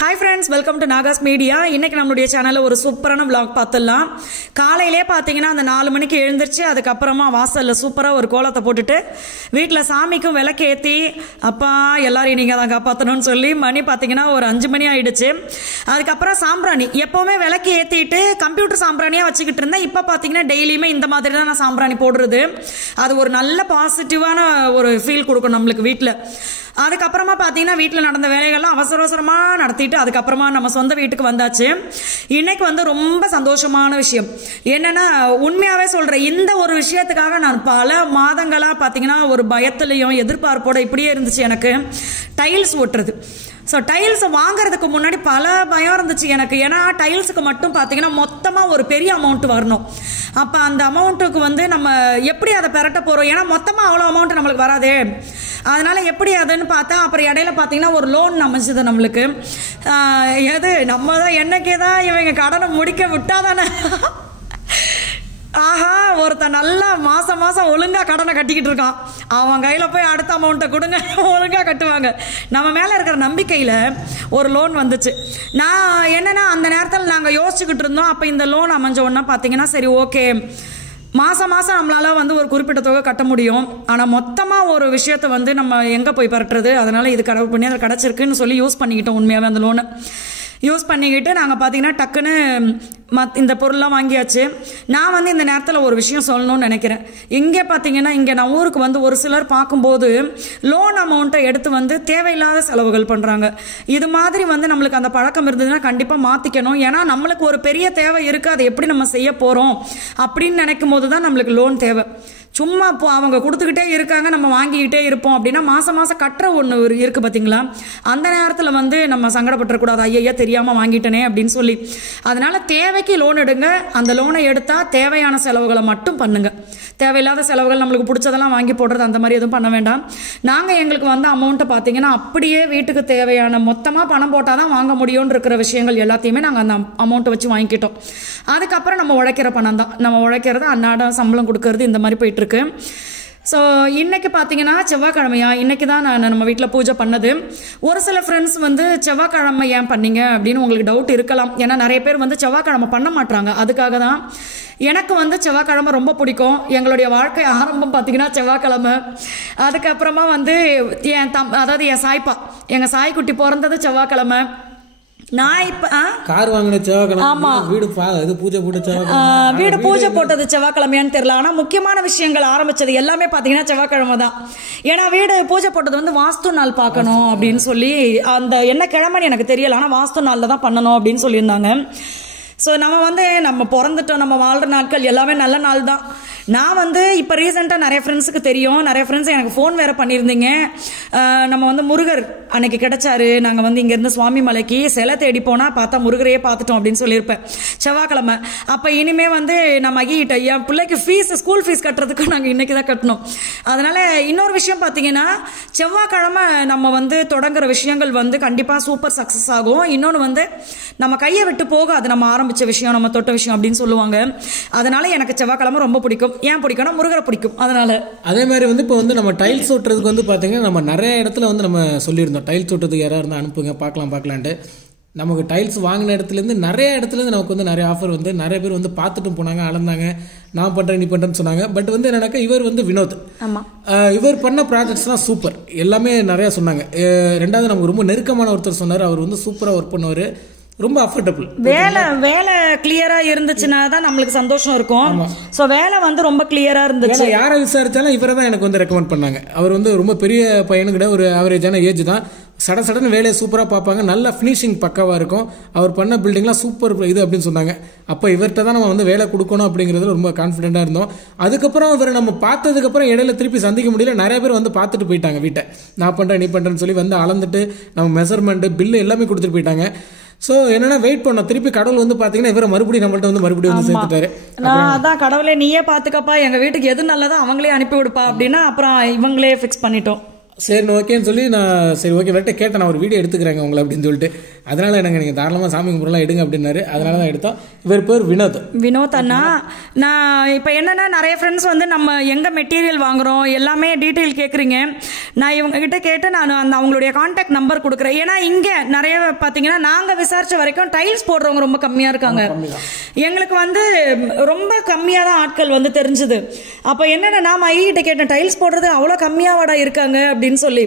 Hi friends, welcome to Nahash media. இன்னைக்கு நம்மளுடைய சேனலில் ஒரு சூப்பரான விளாக் பார்த்துடலாம். காலையிலே பார்த்தீங்கன்னா அந்த 4 மணிக்கு எழுந்திரிச்சு அதுக்கப்புறமா வாசலில் சூப்பராக ஒரு கோலத்தை போட்டுட்டு வீட்டில் சாமிக்கும் விளக்கு ஏற்றி அப்பா எல்லாரையும் நீங்கள் தான் காப்பாற்றணும்னு சொல்லி மணி பார்த்தீங்கன்னா ஒரு 5 மணி ஆயிடுச்சு. அதுக்கப்புறம் சாம்பிராணி எப்போவுமே விளக்கு ஏற்றிட்டு கம்ப்யூட்டர் சாம்பிராணியாக வச்சுக்கிட்டு இருந்தேன். இப்போ பார்த்தீங்கன்னா டெய்லியுமே இந்த மாதிரி தான் நான் சாம்பிராணி போடுறது. அது ஒரு நல்ல பாசிட்டிவான ஒரு ஃபீல் கொடுக்கும் நம்மளுக்கு வீட்டில். அதுக்கப்புறமா பார்த்தீங்கன்னா வீட்டில் நடந்த வேலைகள்லாம் அவசர அவசரமாக நடத்திட்டு அதுக்கப்புறமா நம்ம சொந்த வீட்டுக்கு வந்தாச்சு. இன்னைக்கு வந்து ரொம்ப சந்தோஷமான விஷயம் என்னன்னா, உண்மையாகவே சொல்கிறேன், இந்த ஒரு விஷயத்துக்காக நான் பல மாதங்களாக பார்த்தீங்கன்னா ஒரு பயத்துலையும் எதிர்பார்ப்போட இப்படியே இருந்துச்சு எனக்கு டைல்ஸ் ஒட்டுறது. ஸோ டைல்ஸை வாங்குறதுக்கு முன்னாடி பல பயம் இருந்துச்சு எனக்கு. ஏன்னா டைல்ஸுக்கு மட்டும் பார்த்தீங்கன்னா மொத்தமாக ஒரு பெரிய அமௌண்ட் வரணும். அப்போ அந்த அமௌண்ட்டுக்கு வந்து நம்ம எப்படி அதை பெரட்ட போகிறோம்? ஏன்னா மொத்தமாக அவ்வளோ அமௌண்ட் நம்மளுக்கு வராதே. அதனால் எப்படி அதுன்னு பார்த்தா அப்புறம் இடையில பார்த்தீங்கன்னா ஒரு லோன் அமைஞ்சது நம்மளுக்கு. எது நம்ம தான் என்னைக்கே தான் இவங்க கடனை முடிக்க விட்டாதானே. ஆஹா, ஒருத்தன் நல்லா மாதம் மாதம் ஒழுங்காக கடனை கட்டிக்கிட்டு இருக்கான். அவன் கையில் போய் அடுத்த அமௌண்ட்டை கொடுங்க, ஒழுங்காக கட்டுவாங்க. நம்ம மேலே இருக்கிற நம்பிக்கையில் ஒரு லோன் வந்துச்சு. நான் என்னென்னா அந்த நேரத்தில் நாங்கள் யோசிச்சுக்கிட்டு இருந்தோம். அப்போ இந்த லோன் அமைஞ்ச உடனே பார்த்தீங்கன்னா சரி ஓகே, மாதம் மாதம் நம்மளால் வந்து ஒரு குறிப்பிட்ட தொகை கட்ட முடியும். ஆனால் மொத்தமாக ஒரு விஷயத்தை வந்து நம்ம எங்கே போய் பரட்டுறது? அதனால் இது கடவுள் பண்ணி அதை கிடச்சிருக்குன்னு சொல்லி யூஸ் பண்ணிக்கிட்டோம். உண்மையாகவே அந்த லோனை யூஸ் பண்ணிக்கிட்டு நாங்கள் பார்த்தீங்கன்னா டக்குன்னு இந்த பொருள்லாம் வாங்கியாச்சு. நான் வந்து இந்த நேரத்தில் ஒரு விஷயம் சொல்லணும்னு நினைக்கிறேன். இங்கே பார்த்தீங்கன்னா இங்கே நான் ஊருக்கு வந்து ஒரு சிலர் பார்க்கும்போது லோன் அமௌண்ட்டை எடுத்து வந்து தேவையில்லாத செலவுகள் பண்ணுறாங்க. இது மாதிரி வந்து நம்மளுக்கு அந்த பழக்கம் இருந்ததுன்னா கண்டிப்பாக மாற்றிக்கணும். ஏன்னா நம்மளுக்கு ஒரு பெரிய தேவை இருக்குது, அதை எப்படி நம்ம செய்ய போகிறோம் அப்படின்னு நினைக்கும் போது தான் நம்மளுக்கு லோன் தேவை. சும்மா இப்போ அவங்க கொடுத்துக்கிட்டே இருக்காங்க, நம்ம வாங்கிக்கிட்டே இருப்போம் அப்படின்னா மாதம் மாதம் கட்டுற ஒன்று இருக்குது பார்த்தீங்களா? அந்த நேரத்தில் வந்து நம்ம சங்கடப்பட்டுறக்கூடாது, ஐயா தெரியாமல் வாங்கிட்டனே அப்படின்னு சொல்லி. அதனால் தேவைக்கு லோன் எடுங்க. அந்த லோனை எடுத்தால் தேவையான செலவுகளை மட்டும் பண்ணுங்கள். தேவையில்லாத செலவுகள் நம்மளுக்கு பிடிச்சதெல்லாம் வாங்கி போடுறது அந்த மாதிரி எதுவும் பண்ண வேண்டாம். நாங்கள் எங்களுக்கு வந்த அமௌண்ட்டை பார்த்தீங்கன்னா அப்படியே வீட்டுக்கு தேவையான மொத்தமாக பணம் போட்டால் தான் வாங்க முடியும்னு இருக்கிற விஷயங்கள் எல்லாத்தையுமே நாங்கள் அந்த அமௌண்ட்டை வச்சு வாங்கிக்கிட்டோம். அதுக்கப்புறம் நம்ம உழைக்கிற பணம் தான், நம்ம உழைக்கிறது அன்னாடம் சம்பளம் கொடுக்கறது இந்த மாதிரி போயிட்டுருக்கு. ஸோ இன்றைக்கி பார்த்தீங்கன்னா செவ்வாய்க்கிழமையா, இன்றைக்கி தான் நான் நம்ம வீட்டில் பூஜை பண்ணது. ஒரு சில ஃப்ரெண்ட்ஸ் வந்து செவ்வாய்க்கிழமை ஏன் பண்ணீங்க அப்படின்னு உங்களுக்கு டவுட் இருக்கலாம். ஏன்னா நிறைய பேர் வந்து செவ்வாய்க்கிழமை பண்ண மாட்டாங்க. அதுக்காக தான். எனக்கு வந்து செவ்வாய்க்கிழமை ரொம்ப பிடிக்கும். எங்களுடைய வாழ்க்கை ஆரம்பம் பார்த்தீங்கன்னா செவ்வாய்க்கிழமை. அதுக்கப்புறமா வந்து அதாவது என் சாய்ப்பா, எங்கள் சாய்க்குட்டி பிறந்தது செவ்வாய்க்கிழமை. நான் இப்ப கார் வாங்கின செவ்வாய்க்கிழமை. ஆமா, வீடு பூஜை போட்ட செவ்வாய்க்கிழமை. வீடு பூஜை போட்டது செவ்வாய்க்கிழமையான்னு தெரியல. ஆனா முக்கியமான விஷயங்கள் ஆரம்பிச்சது எல்லாமே பாத்தீங்கன்னா செவ்வாய்க்கிழமை தான். ஏன்னா வீடு பூஜை போட்டது வந்து வாஸ்து நாள் பார்க்கணும் அப்படின்னு சொல்லி, அந்த என்ன கிழமைன்னு எனக்கு தெரியல, ஆனா வாஸ்து நாள்ல தான் பண்ணணும் அப்படின்னு சொல்லியிருந்தாங்க. ஸோ நம்ம வந்து நம்ம பிறந்துட்டோம், நம்ம வாழ்கிற நாட்கள் எல்லாமே நல்ல நாள் தான். நான் வந்து இப்போ ரீசெண்டாக நிறைய ஃப்ரெண்ட்ஸுக்கு தெரியும், நிறைய ஃப்ரெண்ட்ஸ் எனக்கு ஃபோன் வேறு பண்ணியிருந்தீங்க. நம்ம வந்து முருகர் அன்னைக்கு கிடைச்சாரு, நாங்கள் வந்து இங்கேருந்து சுவாமி மலைக்கு சிலை தேடி போனால் பார்த்தா முருகரையே பார்த்துட்டோம் அப்படின்னு சொல்லியிருப்பேன் செவ்வாய்க்கிழமை. அப்போ இனிமேல் வந்து நம்ம ஐயா என் பிள்ளைக்கு ஸ்கூல் ஃபீஸ் கட்டுறதுக்கும் நாங்கள் இன்றைக்கி தான் கட்டணும். அதனால் இன்னொரு விஷயம் பார்த்தீங்கன்னா, செவ்வாய்க்கிழமை நம்ம வந்து தொடங்குற விஷயங்கள் வந்து கண்டிப்பாக சூப்பர் சக்ஸஸ் ஆகும். இன்னொன்று வந்து நம்ம கையை விட்டு போகாது, நம்ம ஆரம்பிச்ச விஷயம், நம்ம தொட்ட விஷயம் அப்படின்னு சொல்லுவாங்க. அதனால எனக்கு செவ்வாய்க்கிழமை ரொம்ப பிடிக்கும். ஏன் பிடிக்கும்னா முருகரை பிடிக்கும். அதனால அதே மாதிரி வந்து இப்போ வந்து நம்ம டைல்ஸ் ஓட்டுறதுக்கு வந்து பார்த்தீங்கன்னா நம்ம நிறைய இடத்துல வந்து நம்ம சொல்லியிருந்தோம், டைல்ஸ் ஓட்டுறதுக்கு யாராவது இருந்தால் அனுப்புங்க பார்க்கலான்ட்டு. நமக்கு டைல்ஸ் வாங்கின இடத்துலேருந்து நிறைய இடத்துலேருந்து நமக்கு வந்து நிறைய ஆஃபர் வந்து நிறைய பேர் வந்து பார்த்துட்டு போனாங்க, அளந்தாங்க, நான் பண்ணுறேன் நீ பண்ணுறேன்னு சொன்னாங்க. பட் வந்து என்னன்னாக்கா இவர் வந்து வினோத், இவர் பண்ண ப்ராஜெக்ட்ஸ்லாம் சூப்பர், எல்லாமே நிறையா சொன்னாங்க. ரெண்டாவது நமக்கு ரொம்ப நெருக்கமான ஒருத்தர் சொன்னார், அவர் வந்து சூப்பராக ஒர்க் பண்ணுவார், ரொம்ப அஃபோர்டபுள். வேலை கிளியரா இருந்துச்சுன்னா தான் நம்மளுக்கு சந்தோஷம் இருக்கும். சோ வேலை வந்து ரொம்ப கிளியரா இருந்துச்சு. யாரை விசாரிச்சாலும் இவரை தான் எனக்கு வந்து ரெக்கமெண்ட் பண்ணாங்க. அவர் வந்து ரொம்ப பெரிய பையனு கிடையாது, ஒரு ஆவரேஜான ஏஜ் தான். சடன்னு வேலையை சூப்பராக பார்ப்பாங்க, நல்ல ஃபினிஷிங் பக்காவாக இருக்கும், அவர் பண்ண பில்டிங்லாம் சூப்பர் இது அப்படின்னு சொன்னாங்க. அப்போ இவர்கிட்ட தான் நம்ம வந்து வேலை கொடுக்கணும் அப்படிங்கிறதுல ரொம்ப கான்ஃபிடென்ட்டாக இருந்தோம். அதுக்கப்புறம் இவர் நம்ம பார்த்ததுக்கப்புறம் இடையில திருப்பி சந்திக்க முடியல, நிறைய பேர் வந்து பார்த்துட்டு போயிட்டாங்க வீட்டை. நான் பண்ணுறேன் நீ பண்ணுறேன்னு சொல்லி வந்து அளந்துட்டு நம்ம மெஷர்மெண்ட்டு பில்லு எல்லாமே கொடுத்துட்டு போயிட்டாங்க. ஸோ என்னன்னா வெயிட் பண்ணோம், திருப்பி கடவுள் வந்து பார்த்தீங்கன்னா இவரை மறுபடியும் நம்மள்ட்ட வந்து மறுபடியும் வந்து சேர்த்துட்டாரு. நான் அதான் கடவுளே நீயே பார்த்துக்கப்பா, எங்கள் வீட்டுக்கு எது நல்லதோ அவங்களே அனுப்பி விடுப்பா அப்படின்னா அப்புறம் இவங்களே ஃபிக்ஸ் பண்ணிட்டோம். சரிண்ணா ஓகேன்னு சொல்லி நான் சரி ஓகே வரட்ட கேட்டேன், நான் ஒரு வீடியோ எடுத்துக்கிறேங்க உங்களை அப்படின்னு சொல்லிட்டு. அதனால எனக்கு நீங்கள் தாராளமாக சாமி கும்பிடலாம் எடுங்க அப்படின்னாரு. அதனால தான் எடுத்தோம். இவர் பேர் வினோத் அண்ணா. நான் இப்போ என்னென்னா நிறைய ஃப்ரெண்ட்ஸ் வந்து நம்ம எங்கே மெட்டீரியல் வாங்குகிறோம் எல்லாமே டீட்டெயில் கேட்குறீங்க. நான் இவங்ககிட்ட கேட்டு நான் அவங்களுடைய கான்டாக்ட் நம்பர் கொடுக்குறேன். ஏன்னா இங்கே நிறைய பார்த்தீங்கன்னா நாங்கள் விசாரித்த வரைக்கும் டைல்ஸ் போடுறவங்க ரொம்ப கம்மியாக இருக்காங்க. எங்களுக்கு வந்து ரொம்ப கம்மியாக தான் ஆட்கள் வந்து தெரிஞ்சுது. அப்போ என்னென்னா நான் ஐகிட்ட கேட்டேன், டைல்ஸ் போடுறது அவ்வளோ கம்மியாவாடா இருக்காங்க அப்படின்னு சொல்லி.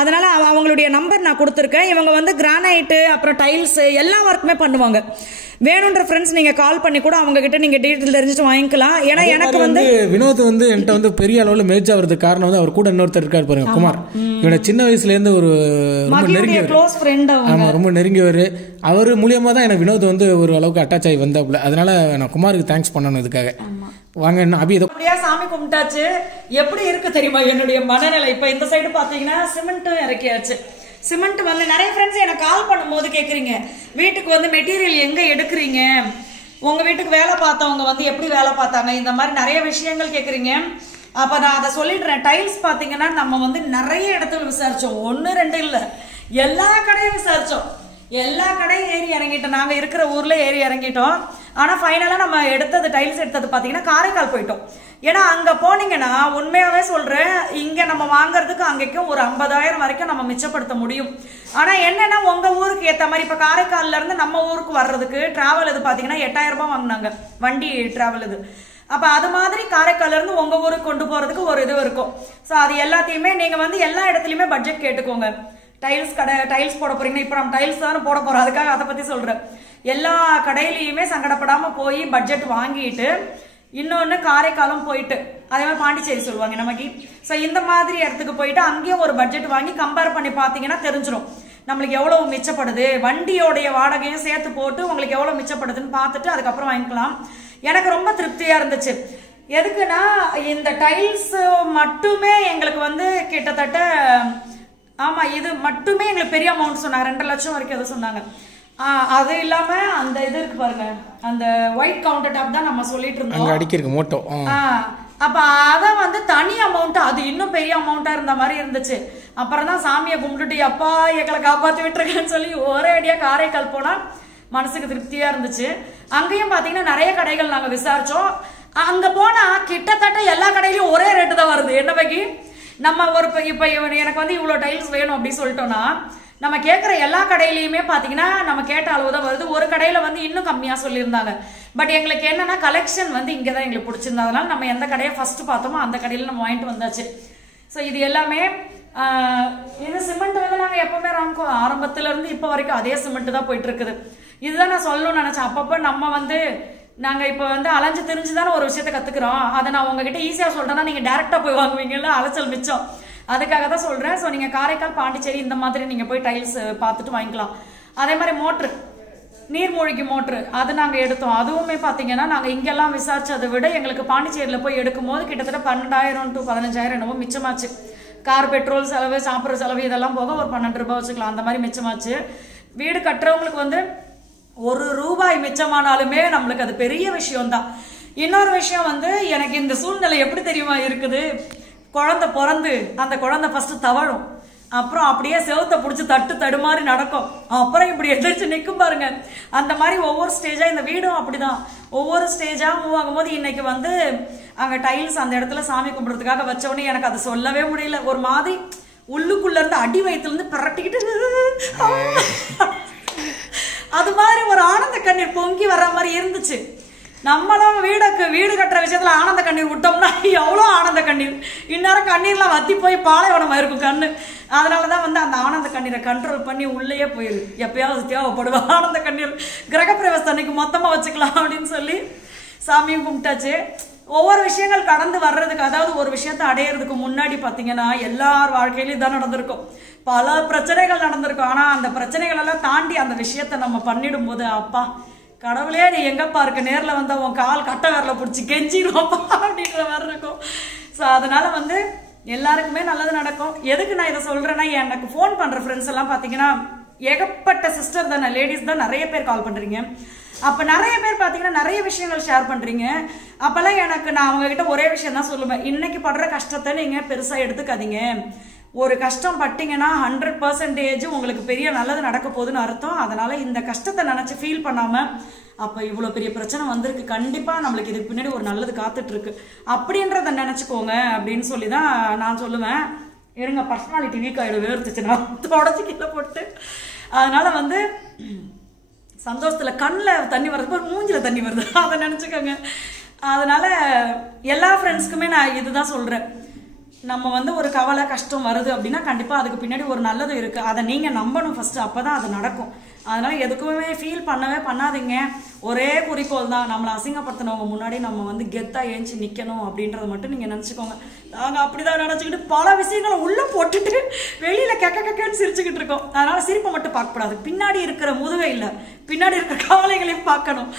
அதனால் அவங்களுடைய நம்பர் நான் கொடுத்துருக்கேன். இவங்க வந்து கிரானைட்டு அப்புறம் டைல்ஸ் எல்லா ஒர்க்குமே பண்ணுவாங்க. வேணுன்ற ஃப்ரெண்ட்ஸ் நீங்க கால் பண்ணி கூட அவங்க கிட்ட நீங்க டீடைல் தெரிஞ்சுட்டு வாங்கிக்கலாம். ஏன்னா எனக்கு வந்து வினோத் வந்து என்கிட்ட வந்து பெரிய அளவுல மேட்ச் ஆகிறதுக்கு காரணம் வந்து அவர் கூட இன்னொருத்தர் இருக்காரு பாருங்க, குமார். இவனை சின்ன வயசுல இருந்து ஒரு ரொம்ப நெருங்கிய க்ளோஸ் ஃப்ரெண்ட். ஆமா, ரொம்ப நெருங்கியவர். அவர் மூலியமா தான் எனக்கு வினோத் வந்து ஒரு அளவுக்கு அட்டாச் ஆகி வந்தாப்புல. அதனால நான் குமாருக்கு தேங்க்ஸ் பண்ணணும் இதுக்காக. வாங்க அபி, அப்படியே சாமி கும்பிட்டாச்சு. எப்படி இருக்கு தெரியுமா என்னுடைய மனநிலை? இப்ப இந்த சைடு பாத்தீங்கன்னா சிமெண்ட்டும் இறக்கியாச்சு. சிமெண்ட் வந்து நிறைய ஃப்ரெண்ட்ஸ் எனக்கு கால் பண்ணும்போது கேட்குறீங்க, வீட்டுக்கு வந்து மெட்டீரியல் எங்கே எடுக்கிறீங்க, உங்கள் வீட்டுக்கு வேலை பார்த்தவங்க வந்து எப்படி வேலை பார்த்தாங்க, இந்த மாதிரி நிறைய விஷயங்கள் கேட்குறீங்க. அப்போ நான் அதை சொல்லிடுறேன். டைல்ஸ் பார்த்தீங்கன்னா நம்ம வந்து நிறைய இடத்துல விசாரித்தோம், 1 2 இல்லை, எல்லா கடையும் விசாரித்தோம். எல்லா கடையும் ஏறி இறங்கிட்டோம். நாங்கள் இருக்கிற ஊரில் ஏறி இறங்கிட்டோம். ஆனால் ஃபைனலாக நம்ம எடுத்தது டைல்ஸ் எடுத்தது பார்த்தீங்கன்னா காரைக்கால் போயிட்டோம். ஏன்னா அங்கே போனீங்கன்னா உண்மையாகவே சொல்கிறேன், இங்கே நம்ம வாங்குறதுக்கு அங்கேக்கும் ஒரு 50,000 வரைக்கும் நம்ம மிச்சப்படுத்த முடியும். ஆனால் என்னென்னா உங்கள் ஊருக்கு ஏற்ற மாதிரி இப்போ காரைக்கால்லேருந்து நம்ம ஊருக்கு வர்றதுக்கு ட்ராவல் இது பார்த்தீங்கன்னா 8,000 ரூபாய் வாங்கினாங்க, வண்டி ட்ராவல் இது. அப்போ அது மாதிரி காரைக்கால்லேருந்து உங்கள் ஊருக்கு கொண்டு போகிறதுக்கு ஒரு இது இருக்கும். ஸோ அது எல்லாத்தையுமே நீங்கள் வந்து எல்லா இடத்துலையுமே பட்ஜெட் கேட்டுக்கோங்க. டைல்ஸ் கடை, டைல்ஸ் போட போறீங்கன்னா இப்போ நம்ம டைல்ஸ் தானே போட போகிறோம், அதுக்காக அதை பற்றி சொல்கிறேன். எல்லா கடையிலையுமே சங்கடப்படாமல் போய் பட்ஜெட் வாங்கிட்டு, இன்னொன்று காரைக்காலம் போயிட்டு, அதே மாதிரி பாண்டிச்சேரி சொல்லுவாங்க நமக்கு. ஸோ இந்த மாதிரி இடத்துக்கு போயிட்டு அங்கேயும் ஒரு பட்ஜெட் வாங்கி கம்பேர் பண்ணி பார்த்தீங்கன்னா தெரிஞ்சிடும் நம்மளுக்கு எவ்வளோ மிச்சப்படுது. வண்டியோடைய வாடகையும் சேர்த்து போட்டு உங்களுக்கு எவ்வளோ மிச்சப்படுதுன்னு பார்த்துட்டு அதுக்கப்புறம் வாங்கிக்கலாம். எனக்கு ரொம்ப திருப்தியாக இருந்துச்சு. எதுக்குன்னா இந்த டைல்ஸ் மட்டுமே எங்களுக்கு வந்து கிட்டத்தட்ட, ஆமாம், இது மட்டுமே எங்களுக்கு பெரிய அமௌண்ட் சொன்னாங்க, 2 லட்சம் வரைக்கும் எதை சொன்னாங்க. அது இல்லாம அந்த இது இருக்கு பாருங்க, அந்த ஒயிட் கவுண்டர் டாப் தான் நம்ம சொல்லிட்டு இருந்தோம், அடிக்கிருக்கு மோட்டோ. அப்ப அத வந்து தனி அமௌண்ட், அது இன்னும் பெரிய அமௌண்டா இருந்த மாதிரி இருந்துச்சு. அப்புறம் தான் சாமியை கும்பிட்டுட்டு அப்பா எங்களை காப்பாத்தி விட்டுருக்கேன்னு சொல்லி ஒரே அடியா காரைக்கால் போனா மனசுக்கு திருப்தியா இருந்துச்சு. அங்கேயும் பாத்தீங்கன்னா நிறைய கடைகள் நாங்க விசாரிச்சோம். அங்க போனா கிட்டத்தட்ட எல்லா கடையிலயும் ஒரே ரேட்டு தான் வருது. என்ன பகி, நம்ம ஒரு இப்ப எனக்கு வந்து இவ்வளவு டைல்ஸ் வேணும் அப்படின்னு சொல்லிட்டோம்னா நம்ம கேட்குற எல்லா கடையிலையுமே பார்த்தீங்கன்னா நம்ம கேட்ட அளவு தான் வருது. ஒரு கடையில் வந்து இன்னும் கம்மியாக சொல்லியிருந்தாங்க. பட் எங்களுக்கு என்னன்னா கலெக்ஷன் வந்து இங்கே தான் எங்களுக்கு பிடிச்சிருந்ததுனால நம்ம எந்த கடையை ஃபஸ்ட்டு பார்த்தோமோ அந்த கடையில் நம்ம வாங்கிட்டு வந்தாச்சு. ஸோ இது எல்லாமே இந்த சிமெண்ட் வந்து நாங்கள் எப்போவுமே ராம்கோ ஆரம்பத்துலேருந்து இப்போ வரைக்கும் அதே சிமெண்ட் தான் போயிட்டு இருக்குது. இதுதான் நான் சொல்லணும்னு நினச்சேன். அப்பப்போ நம்ம வந்து நாங்கள் இப்போ வந்து அலைஞ்சு தெரிஞ்சு தானே ஒரு விஷயத்த கற்றுக்குறோம். அதை நான் உங்ககிட்ட ஈஸியாக சொல்கிறேன்னா நீங்கள் டேரெக்டாக போய் வாங்குவீங்கல்ல, அலைச்சல் மிச்சம். அதுக்காக தான் சொல்கிறேன். ஸோ நீங்கள் காரைக்கால், பாண்டிச்சேரி இந்த மாதிரி நீங்கள் போய் டைல்ஸ் பார்த்துட்டு வாங்கிக்கலாம். அதே மாதிரி மோட்ரு, நீர்மூழ்கி மோட்ரு, அது நாங்கள் எடுத்தோம். அதுவுமே பார்த்தீங்கன்னா நாங்கள் இங்கெல்லாம் விசாரிச்சதை விட எங்களுக்கு பாண்டிச்சேரியில் போய் எடுக்கும் போது கிட்டத்தட்ட 12,000 to 15,000 என்னவோ மிச்சமாச்சு. கார் பெட்ரோல் செலவு, சாப்பிட்ற செலவு இதெல்லாம் போக ஒரு 12 ரூபாய் வச்சுக்கலாம், அந்த மாதிரி மிச்சமாச்சு. வீடு கட்டுறவங்களுக்கு வந்து ₹1 மிச்சமானாலுமே நம்மளுக்கு அது பெரிய விஷயம்தான். இன்னொரு விஷயம் வந்து எனக்கு இந்த சூழ்நிலை எப்படி தெரியுமா இருக்குது, குழந்தை பிறந்து அந்த குழந்தை ஃபர்ஸ்ட் தவழும், அப்புறம் அப்படியே செவத்தை பிடிச்சி தடுமாறி நடக்கும், அப்புறம் இப்படி எதிர்த்து நிற்கும் பாருங்க. அந்த மாதிரி ஒவ்வொரு ஸ்டேஜா இந்த வீடும் அப்படிதான் ஒவ்வொரு ஸ்டேஜா மூவ் ஆகும்போது இன்னைக்கு வந்து அங்க டைல்ஸ் அந்த இடத்துல சாமி கும்பிடுறதுக்காக வச்சவொடனே எனக்கு அதை சொல்லவே முடியல. ஒரு மாதிரி உள்ளுக்குள்ள இருந்து அடி வயிற்றுல இருந்து பிரட்டிக்கிட்டு அது மாதிரி ஒரு ஆனந்த கண்ணீர் பொங்கி வர்ற மாதிரி இருந்துச்சு. நம்மளும் வீடு கட்டுற விஷயத்துல ஆனந்த கண்ணீர் விட்டோம்னா எவ்வளோ ஆனந்த கண்ணீர், இந்நேரம் கண்ணீர்லாம் வத்தி போய் பாலைவனமா இருக்கும் கண்ணு. அதனாலதான் வந்து அந்த ஆனந்த கண்ணீரை கண்ட்ரோல் பண்ணி உள்ளேயே போயிரு, எப்பயாவது தேவைப்படுவோம் ஆனந்த கண்ணீர். கிரகப்பிரவேசம் அன்னைக்கு மொத்தமா வச்சுக்கலாம் அப்படின்னு சொல்லி சாமியும் கும்பிட்டாச்சு. ஒவ்வொரு விஷயங்கள் கடந்து வர்றதுக்கு, அதாவது ஒரு விஷயத்தை அடையிறதுக்கு முன்னாடி பார்த்தீங்கன்னா எல்லார் வாழ்க்கையிலும் இதான் நடந்திருக்கும், பல பிரச்சனைகள் நடந்திருக்கும். ஆனா அந்த பிரச்சனைகள் எல்லாம் தாண்டி அந்த விஷயத்த நம்ம பண்ணிடும் போது அப்பா கடவுளே நீ எங்கப்பா இருக்க, நேர்ல வந்தா உன் கால் கட்ட வரல பிடிச்சி கெஞ்சிடுவாப்பா அப்படின்ற மாதிரி இருக்கும். ஸோ அதனால வந்து எல்லாருக்குமே நல்லது நடக்கும். எதுக்கு நான் இதை சொல்றேன்னா, எனக்கு ஃபோன் பண்ற ஃப்ரெண்ட்ஸ் எல்லாம் பார்த்தீங்கன்னா ஏகப்பட்ட சிஸ்டர் தானே, லேடிஸ் தான் நிறைய பேர் கால் பண்றீங்க. அப்ப நிறைய பேர் பாத்தீங்கன்னா நிறைய விஷயங்கள் ஷேர் பண்றீங்க. அப்பெல்லாம் எனக்கு நான் அவங்க கிட்ட ஒரே விஷயம் தான் சொல்லுவேன், இன்னைக்கு படுற கஷ்டத்தை நீங்க பெருசா எடுத்துக்காதீங்க, ஒரு கஷ்டம் பட்டீங்கன்னா 100% உங்களுக்கு பெரிய நல்லது நடக்க போகுதுன்னு அர்த்தம். அதனால இந்த கஷ்டத்தை நினைச்சு ஃபீல் பண்ணாம, அப்ப இவ்வளவு பெரிய பிரச்சனை வந்திருக்கு, கண்டிப்பா நம்மளுக்கு இதுக்கு பின்னாடி ஒரு நல்லது காத்துட்டு இருக்கு அப்படின்றத நினைச்சுக்கோங்க அப்படின்னு சொல்லிதான் நான் சொல்லுவேன். இருங்க, பர்சனாலிட்டி வீக் ஆயிடும் வேர்த்துச்சுன்னா தொடச்சி கீழே போட்டு. அதனால வந்து சந்தோஷத்துல கண்ணில் தண்ணி வர்றது, மூஞ்சில தண்ணி வருது, அதை நினைச்சுக்கோங்க. அதனால எல்லா ஃப்ரெண்ட்ஸ்க்குமே நான் இதுதான் சொல்றேன். நம்ம வந்து ஒரு கவலை கஷ்டம் வருது அப்படின்னா கண்டிப்பா அதுக்கு பின்னாடி ஒரு நல்லது இருக்கு. அதை நீங்க நம்பணும் ஃபர்ஸ்ட், அப்பதான் அது நடக்கும். அதனால எதுக்குமே ஃபீல் பண்ணவே பண்ணாதீங்க. ஒரே குறிக்கோள் தான், நம்மளை அசிங்கப்படுத்தினவங்க முன்னாடி நம்ம வந்து கெத்தா ஏஞ்சி நிக்கணும் அப்படின்றத மட்டும் நீங்க நினைச்சுக்கோங்க. நாங்க அப்படிதான் நினைச்சுக்கிட்டு பல விஷயங்களை உள்ள போட்டுட்டு வெளியில கெக்கன்னு சிரிச்சுக்கிட்டு இருக்கோம். அதனால சிரிப்பை மட்டும் பார்க்க கூடாது, பின்னாடி இருக்கிற முதுகை இல்ல, பின்னாடி இருக்கிற கவலைகளையும் பார்க்கணும்.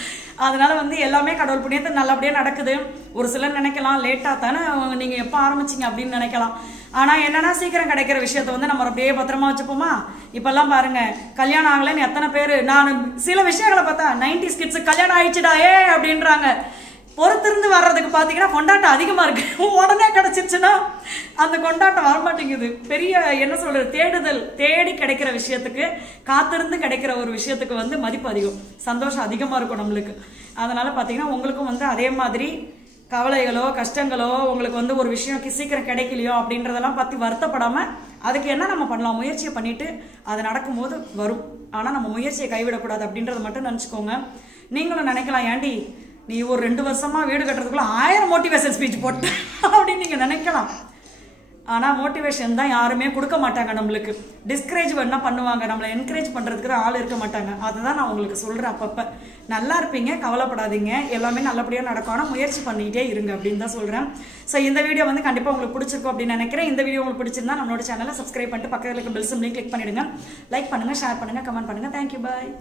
அதனால வந்து எல்லாமே கடவுள் புண்ணியத்தை நல்லபடியா நடக்குது. ஒரு சிலர் நினைக்கலாம் லேட்டா தானே நீங்க எப்ப ஆரம்பிச்சீங்க அப்படின்னு நினைக்கலாம். ஆனா என்னன்னா சீக்கிரம் கிடைக்கிற விஷயத்த வந்து நம்ம அப்படியே பத்திரமா வச்சுப்போமா. இப்பெல்லாம் பாருங்க, கல்யாணம் ஆகலன்னு எத்தனை பேரு, நான் சில விஷயங்களை பார்த்தா 90s கிட்ஸ் கல்யாணம் ஆயிடுச்சுடா அப்படின்றாங்க. பொறுத்திருந்து வர்றதுக்கு பாத்தீங்கன்னா கொண்டாட்டம் அதிகமா இருக்கு. உடனே கிடைச்சிருச்சுன்னா அந்த கொண்டாட்டம் வரமாட்டேங்குது. பெரிய என்ன சொல்றது, தேடுதல், தேடி கிடைக்கிற விஷயத்துக்கு, காத்திருந்து கிடைக்கிற ஒரு விஷயத்துக்கு வந்து மதிப்பு அதிகம், சந்தோஷம் அதிகமா இருக்கும் நம்மளுக்கு. அதனால பாத்தீங்கன்னா உங்களுக்கும் வந்து அதே மாதிரி கவலைகளோ கஷ்டங்களோ, உங்களுக்கு வந்து ஒரு விஷயம் சீக்கிரம் கிடைக்கலையோ அப்படின்றதெல்லாம் பத்தி வருத்தப்படாம, அதுக்கு என்ன நம்ம பண்ணலாம், முயற்சியை பண்ணிட்டு அது நடக்கும்போது வரும். ஆனா நம்ம முயற்சியை கைவிடக்கூடாது அப்படின்றத மட்டும் நினைச்சுக்கோங்க. நீங்களும் நினைக்கலாம், ஏண்டி நீ ஒரு 2 வருஷமா வீடு கட்டுறதுக்குள்ள 1000 மோட்டிவேஷன் ஸ்பீச் போட்ட அப்படின்னு நீங்க நினைக்கலாம். ஆனா மோட்டிவேஷன் தான் யாருமே கொடுக்க மாட்டாங்க நம்மளுக்கு. டிஸ்கரேஜ் வேணா பண்ணுவாங்க, நம்மளை என்கரேஜ் பண்றதுக்கு ஆள் இருக்க மாட்டாங்க. அதுதான் நான் உங்களுக்கு சொல்றேன். அப்பப்ப நல்லா இருப்பீங்க, கவலைப்படாதீங்க, எல்லாமே நல்லபடியா நடக்கும். ஆனா முயற்சி பண்ணிட்டே இருங்க அப்படின்னு தான் சொல்றேன். ஸோ இந்த வீடியோ வந்து கண்டிப்பா உங்களுக்கு பிடிச்சிருக்கும் அப்படின்னு நினைக்கிறேன். இந்த வீடியோ உங்களுக்கு பிடிச்சிருந்தா நம்மளோட சேனலை சப்ஸ்கிரைப் பண்ணிட்டு பக்கத்துல இருக்க பெல் சிம்பலையும் கிளிக் பண்ணிடுங்க. லைக் பண்ணுங்க, ஷேர் பண்ணுங்க, கமெண்ட் பண்ணுங்க. தேங்க்யூ, பாய்.